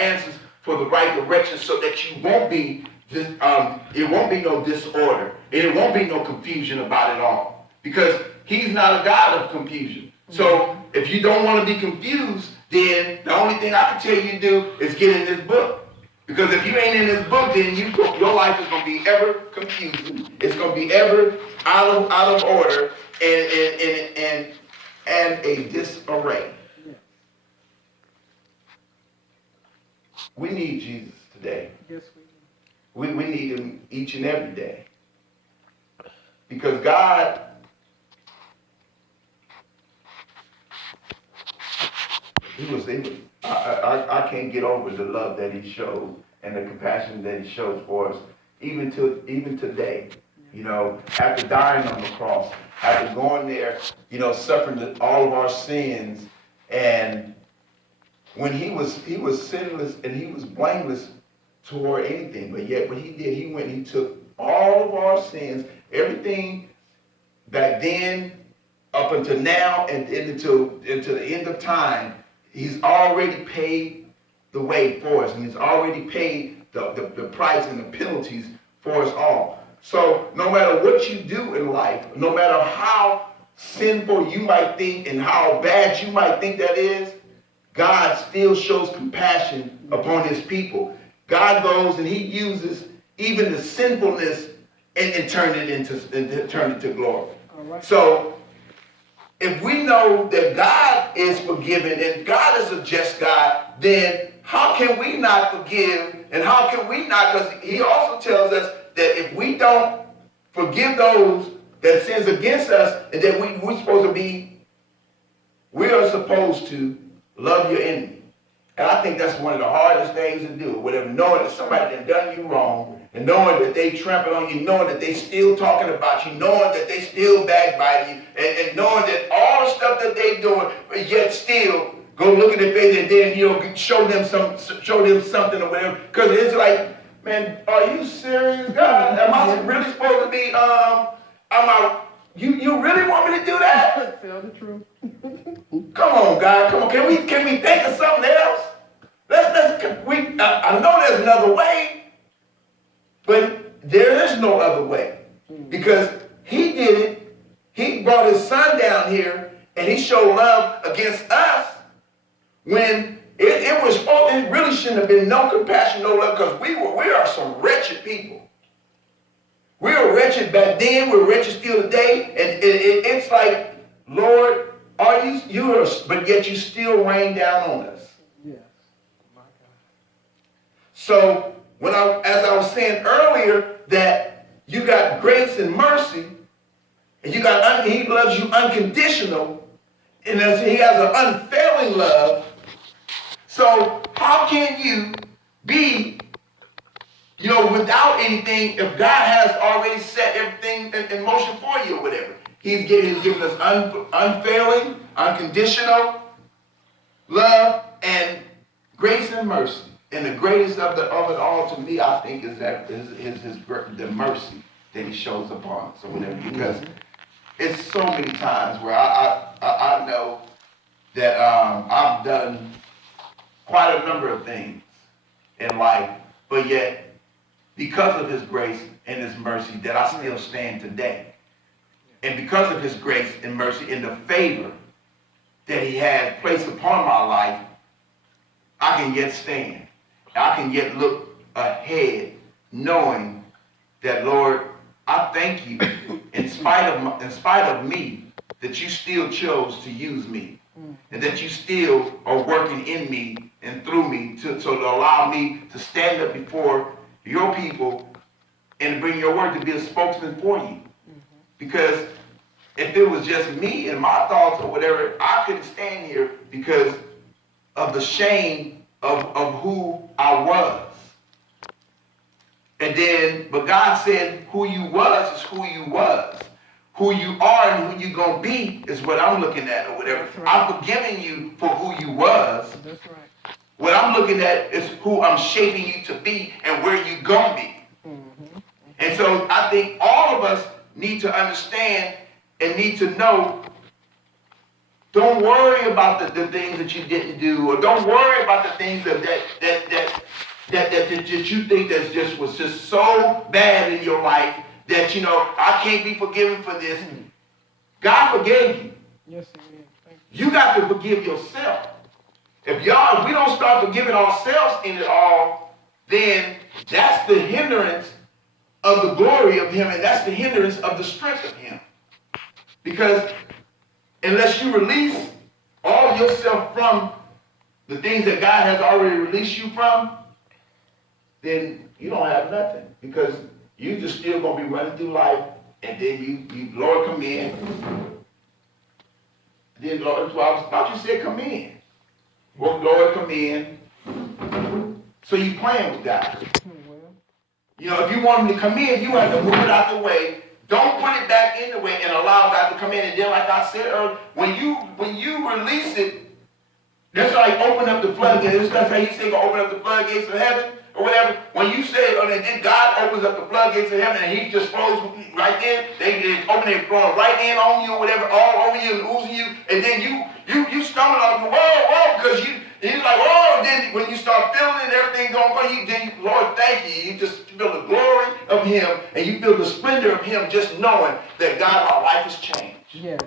answers for the right direction, so that you won't be it won't be no disorder, and it won't be no confusion about it all, because he's not a God of confusion. So if you don't want to be confused, then the only thing I can tell you to do is get in this book. Because if you ain't in this book, then your life is going to be ever confusing. It's going to be ever out of order and a disarray. We need Jesus today. Yes, We need him each and every day. Because God, I can't get over the love that he showed and the compassion that he shows for us, even today. You know, after dying on the cross, after going there, you know, suffering all of our sins, and when he was sinless and he was blameless toward anything, but yet what he did, he went and he took all of our sins, everything back then up until now and into the end of time. He's already paid the way for us, and he's already paid the price and the penalties for us all. So no matter what you do in life, no matter how sinful you might think and how bad you might think that is, God still shows compassion upon his people. God goes and he uses even the sinfulness and turn it to glory. Right. So if we know that God is forgiving and God is a just God, then how can we not forgive, and how can we not, because he also tells us that if we don't forgive those that sins against us, and that we are supposed to love your enemy. And I think that's one of the hardest things to do, whatever, knowing that somebody that done you wrong, and knowing that they trampled on you, knowing that they still talking about you, knowing that they still backbite you, and knowing that all the stuff that they doing, but yet still go look at their face and then, you know, show them something or whatever. Because it's like, man, are you serious, God? Am I really supposed to be, you really want me to do that? Tell the truth. Come on, God, come on. Can we think of something else? I know there's another way, but there is no other way. Because he did it. He brought his son down here and he showed love against us when it really shouldn't have been no compassion, no love, because we are some wretched people. We were wretched back then, we're wretched still today, and it's like, Lord, but yet you still rain down on us. Yes. My God. So as I was saying earlier, that you got grace and mercy, and he loves you unconditional, and he has an unfailing love. So how can you be, you know, without anything if God has already set everything in motion for you or whatever? He's given us unfailing, unconditional love and grace and mercy. And the greatest of it all to me, I think, is the mercy that he shows upon us or whatever. Because it's so many times where I know that I've done quite a number of things in life, but yet because of his grace and his mercy that I still stand today. And because of his grace and mercy and the favor that he has placed upon my life, I can yet stand. I can yet look ahead knowing that, Lord, I thank you in spite of me, that you still chose to use me. And that you still are working in me and through me to allow me to stand up before your people and bring your word to be a spokesman for you. Because if it was just me and my thoughts or whatever, I couldn't stand here because of the shame of who I was. But God said who you was is who you was. Who you are and who you going to be is what I'm looking at or whatever. Right. I'm forgiving you for who you was. That's right. What I'm looking at is who I'm shaping you to be and where you going to be. Mm-hmm. And so I think all of us need to understand and need to know Don't worry about the things that you didn't do, or don't worry about the things that you think that's just was just so bad in your life that I can't be forgiven for this. God forgave you. Yes, He is. Thank you. You got to forgive yourself. If we don't start forgiving ourselves in it all, then that's the hindrance of the glory of Him, and that's the hindrance of the strength of Him. Because unless you release all of yourself from the things that God has already released you from, then you don't have nothing. Because you just still gonna be running through life, and then you Lord come in. Then Lord, I thought you said come in. Well, Lord come in. So you playing with God. Well, If you want him to come in, you have to move it out the way. Don't put it back in the way and allow God to come in. And then, like I said earlier, when you release it, that's like open up the floodgates. That's how you say go open up the floodgates of heaven or whatever. When you say, and then God opens up the floodgates of heaven and He just flows right in, they open it, flowing right in on you or whatever, all over you and oozing you, and then you stumble on the whoa, because you're like, whoa, and then when you start feeling it, everything going on, Lord, thank you. You just feel the glory of Him, and you feel the splendor of Him, just knowing that God, my life has changed. yes,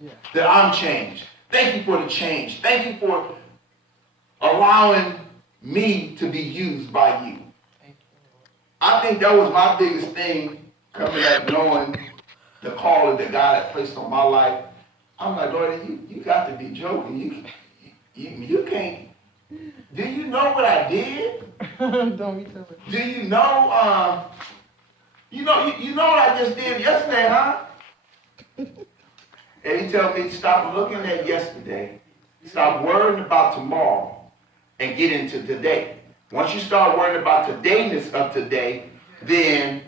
yes. That I'm changed. Thank you for the change. Thank you for allowing me to be used by you. Thank you, Lord. I think that was my biggest thing coming up, knowing the calling that God had placed on my life. I'm like, Lord, you got to be joking. You can't. Do you know what I did? Don't be telling. Do you know? You know what I just did yesterday, huh? And He told me, stop looking at yesterday. Stop worrying about tomorrow and get into today. Once you start worrying about todayness of today, then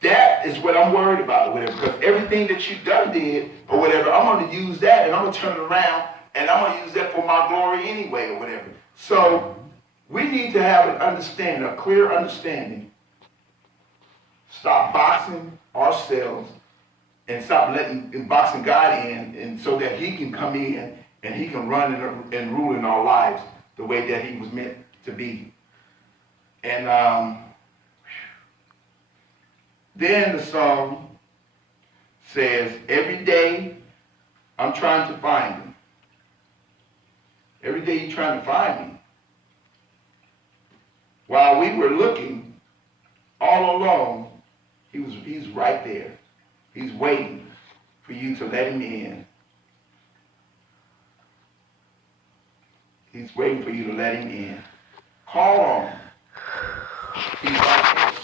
that is what I'm worried about, or whatever. Because everything that you done did, or whatever, I'm going to use that and I'm going to turn it around and I'm going to use that for my glory anyway, or whatever. So we need to have an understanding, a clear understanding. Stop boxing ourselves and stop boxing God in, and so that He can come in and He can run and rule in our lives the way that He was meant to be. And then the song says, every day I'm trying to find Him. Every day you're trying to find me. While we were looking all along, He's right there. He's waiting for you to let Him in. He's waiting for you to let Him in. Call